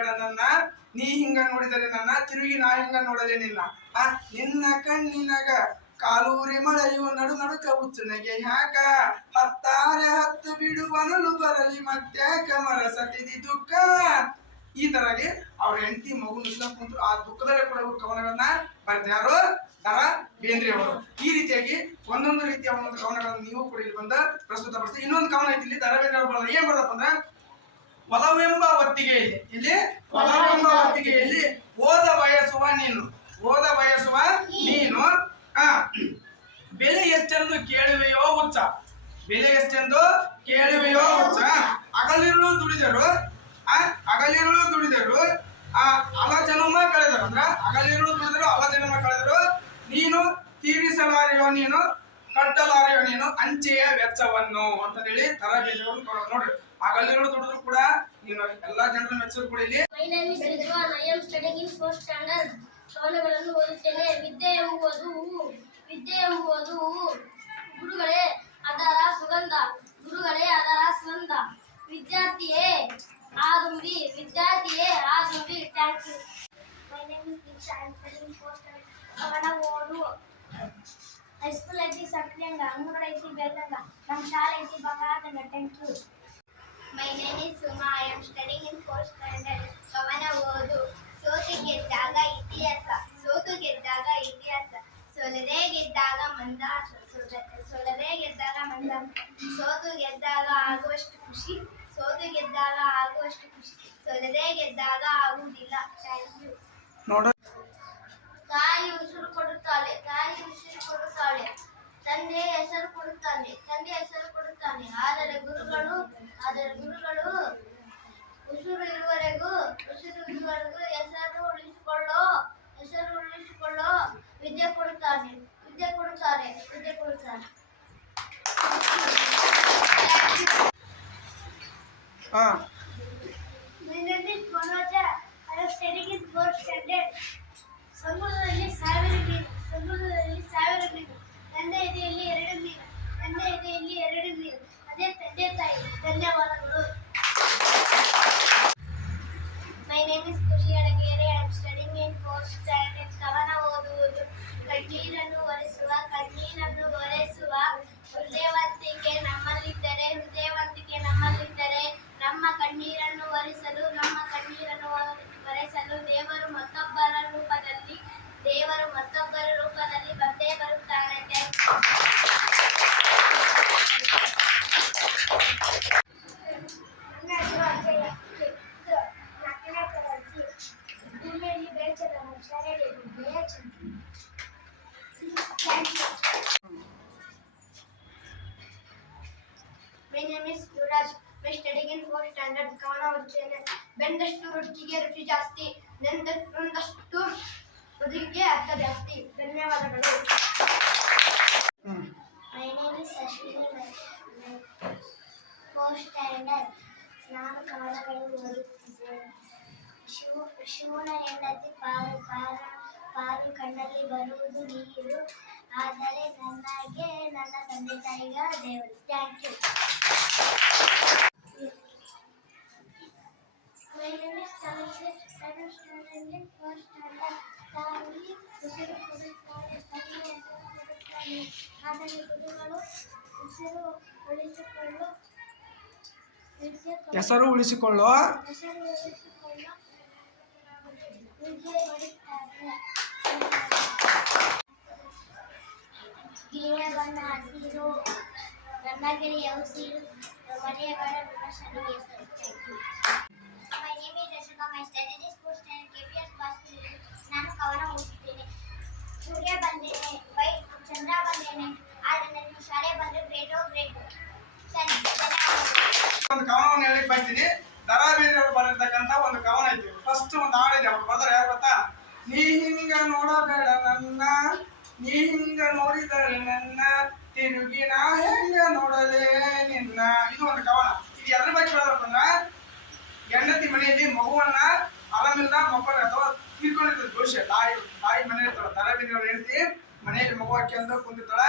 ನೋಡಬೇಡ ನನ್ನ ನೀ ಹಿಂಗ ನೋಡಿದರೆ ನನ್ನ ತಿರುಗಿ ನಾ ಹಿಂಗ ನೋಡಲೆ ನಿನ್ನ ಆ, ನಿನ್ನ ಕಣ್ಣಿನಗ ಕಾಲೂರಿ ಮಳೆಯು ನಡು ನಡುಕ ಹುಚ್ಚುನಗೆ ಯಾಕ ಹತ್ತಾರೆ ಹತ್ತು ಬಿಡುವನಲು ಬರಲಿ ಮತ್ತೆ ಕಮರ ಸತಿದಿ ದುಃಖ. ಈ ತರಗೆ ಅವ್ರ ಹೆಂಡತಿ ಮಗು ನಿಸ್ಕೊಂಡ್ ಕುಂತು ಆ ದುಃಖದಲ್ಲೇ ಕೂಡ ಕವನಗಳನ್ನ ಬರ್ತಾರೆ ಯಾರು? ದರ ಬೇಂದ್ರೆ ಅವರು. ಈ ರೀತಿಯಾಗಿ ಒಂದೊಂದು ರೀತಿಯ ಒಂದೊಂದು ಕವನಗಳನ್ನು ನೀವು ಕೂಡ ಇಲ್ಲಿ ಬಂದ ಪ್ರಸ್ತುತಪಡಿಸಿ ಇನ್ನೊಂದು ಕವನ ಐತಿ ಇಲ್ಲಿ ದರ ಬೇಂದ್ರೆ ಅವರು ಏನ್ ಬರೋದಪ್ಪ ಅಂದ್ರೆ ಒಲವೆಂಬ ಹೊತ್ತಿಗೆಯಲ್ಲಿ ಇಲ್ಲಿ ಒಲವೆಂಬ ಹೊತ್ತಿಗೆಯಲ್ಲಿ ಓದ ಬಯಸುವ ನೀನು ಓದ ಬಯಸುವ ನೀನು. ಆ ಬೆಲೆ ಎಷ್ಟೆಂದು ಕೇಳುವೆಯೋ ಹುಚ್ಚ. ಬೆಲೆ ಎಷ್ಟೆಂದು ಕೇಳುವೆಯೋ ಹುಚ್ಚ. ಅಗಲಿರುಳು ದುಡಿದರು ಆ ಅಗಲಿರುಳು ದುಡಿದರು ಆ ಅಲ ಜನ್ಮ ಕಳೆದರು. ಅಂದ್ರ ಅಗಲಿರುಳು ದುಡಿದರು ಅಲ ಜನ್ಮ ಕಳೆದರು. ನೀನು ತೀರಿಸಲಾರೆಯೋ ನೀನು ಕಟ್ಟಲಾರೆಯೋ ನೀನು ಅಂಚೆಯ ವೆಚ್ಚವನ್ನು ಅಂತ ಹೇಳಿ ತರಬೇತಿಗಳು ನೋಡ್ರಿ. ಹಗಲಿರುಳು ದುಡಿದ್ರು ಕೂಡ ನೀನು ಎಲ್ಲಾ ಜನರ ಮೆಚ್ಚರು ಕೂಡ ಇಲ್ಲಿ. name is Rizwan. I am studying in fourth standard. ಕವನಗಳನ್ನು ಓದುತ್ತೇನೆ. ವಿದ್ಯೆ ಎಂಬುವುದು ವಿದ್ಯೆ ಎಂಬುವುದು ಗುರುಗಳೇ ಅದರ ಸುಗಂಧ. ಗುರುಗಳೇ ಅದರ ಸುಗಂಧ. ವಿದ್ಯಾರ್ಥಿಯೇ ಆದುಂಬಿ. ವಿದ್ಯಾರ್ಥಿಯೇ ಆದುಂಬಿ. Thank you my name is Diksha I am studying fourth standard ಕವನ ಓದು ಹೈಸ್ಕೂಲ್ ಐತಿ ಸಕ್ರಿಯಂಗ, ಅಂಗನವಾಡಿ ಐತಿ ಬೆಳ್ದಂಗ ನಮ್ಮ ಶಾಲೆ ಐತಿ ಬಂಗಾರದಂಗ thank you My name is Suma. I am studying in fourth standard. ಕವನ ಓದು ಸೋತು ಗೆದ್ದಾಗ ಇತಿಹಾಸ ಸೋತು ಗೆದ್ದಾಗ ಇತಿಹಾಸ ಸೋಲದೆ ಗೆದ್ದಾಗ ಮಂದಾಸ ಸೋಲ- ಸೋಲದೆ ಗೆದ್ದಾಗ ಮಂದಾಸ ಸೋತು ಗೆದ್ದಾಗ ಆಗುವಷ್ಟು ಖುಷಿ ಸೋತು ಗೆದ್ದಾಗ ಆಗುವಷ್ಟು ಖುಷಿ ಸೋಲದೆ ಗೆದ್ದಾಗ ಆಗುವುದಿಲ್ಲ. ಥ್ಯಾಂಕ್ ಯು ತಾಯಿ ಉಸಿರು ಕೊಡುತ್ತಾಳೆ ತಾಯಿ ಉಸಿರು ಕೊಡುತ್ತಾಳೆ. ತಂದೆ ಹೆಸರು ಕೊಡುತ್ತಾನೆ ತಂದೆ ಹೆಸರು ಕೊಡುತ್ತಾನೆ. ಆದರೆ ಗುರುಗಳು ಆದರೆ ಗುರುಗಳು ಉಸಿರು ಇರುವವರೆಗೂ ಉಸಿರು ಇರುವವರೆಗೂ ಹೆಸರು ಉಳಿಸಿಕೊಳ್ಳೋ ಹೆಸರು ಉಳಿಸಿಕೊಳ್ಳೋ ವಿದ್ಯೆ ಕೊಡುತ್ತಾನೆ ವಿದ್ಯೆ ಕೊಡುತ್ತಾರೆ ವಿದ್ಯೆ ಕೊಡುತ್ತಾರೆ ಹಾ My name is Manoja. I am studying in fourth standard. ಸಮುದ್ರದಲ್ಲಿ ಸಾವಿರ ಮೀನು ಸಮುದ್ರದಲ್ಲಿ ಸಾವಿರ ಮೀನು ನನ್ನ ಎದೆಯಲ್ಲಿ ಎರಡು ಮೀನು ನನ್ನ ಎದೆಯಲ್ಲಿ ಎರಡು ಮೀನು ಅದೇ ತಂದೆ ತಾಯಿ ಶಾಲೆಯಲ್ಲಿ ಬೆಳೆಸ thank you my name is Yuvraj my studying in fourth standard ಕವನ ಓದುತ್ತೇನೆ ಬೆಂದಷ್ಟು ರೊಟ್ಟಿಗೆ ರುಚಿ ಜಾಸ್ತಿ. ನೆಂದ ನೊಂದಷ್ಟು ಬದುಕಿಗೆ ಅರ್ಥ ಜಾಸ್ತಿ. ಧನ್ಯವಾದಗಳು ಹ್ಮ್ my name is Ashwini fourth standard ನಾನು ಕವನಗಳು ಓದುತ್ತಿದ್ದೇನೆ ಶಿವ ಶಿವನ ಹೆಂಡತಿ ಪಾರು ಪಾಲ ಪಾರು ಕಣ್ಣಲ್ಲಿ ಬರುವುದು ನೀರು. ಆದರೆ ನನಗೆ ನನ್ನ ತಂದೆ ತಾಯಿಗ ದೇವರು. ಥ್ಯಾಂಕ್ ಯು ಹೆಸರು ಉಳಿಸಿಕೊಳ್ಳುವ ಹೆಸರು ಉಳಿಸಿಕೊಳ್ಳೋ ಹೆಸರು ಉಳಿಸಿಕೊಳ್ಳು ವಿದ್ಯೆ ಕೊಡುತ್ತಾರೆ ಗಿಳಿಯ ಬಣ್ಣ ಹಸಿರು ನನ್ನ ಗಿಳಿಯ ಉಸಿರು ಮನೆಯಗಳ ವಿಮರ್ಶನೆ ಹೆಸರು My name is Rashika. My study is standard KPS. ನಾನು ಕವನ ಸೂರ್ಯ ವೈ ಚಂದ್ರ ನನ್ನ ಕವನವನ್ನು ಹೇಳಿ ಬಯಸ್ತೀನಿ ದರ ಬೇರೆಯವರು ಬರೆದಿರ್ತಕ್ಕಂಥ ಒಂದು ಕವನ ಐತಿ. ಫಸ್ಟ್ ಒಂದು ಹಾಡಿದೆ ಅವ್ರು. ಬರ್ದಾರ ಯಾರು ಗೊತ್ತಾ? ನೀ ಹಿಂಗ ನೋಡಬೇಡ ನನ್ನ, ನೀ ಹಿಂಗ ನೋಡಿದರೆ ನನ್ನ. ತಿರುಗಿ ನಾ ಹೆಂಗ ನೋಡಲೇ ನಿನ್ನ. ಇದು ಒಂದು ಕವನ. ಇದು ಎದ್ರ ಬಗ್ಗೆ ಹೇಳೋದಪ್ಪ ಅಂದ್ರ, ಹೆಂಡತಿ ಮನೆಯಲ್ಲಿ ಮಗುವನ್ನ ಆರಾಮಿಲ್ಲ ಮಕ್ಕಳು ಅಥವಾ ತೀರ್ಕೊಂಡಿರ್ತದೆ ದೋಷ. ತಾಯಿ ತಾಯಿ ಮನೆ ಇರ್ತಾಳ ತರಬೇತಿ ಹೆಂಡತಿ ಮನೆಯಲ್ಲಿ ಮಗು ಹಾಕಿ ಅಂತ ಕುಂತಿರ್ತಾಳ.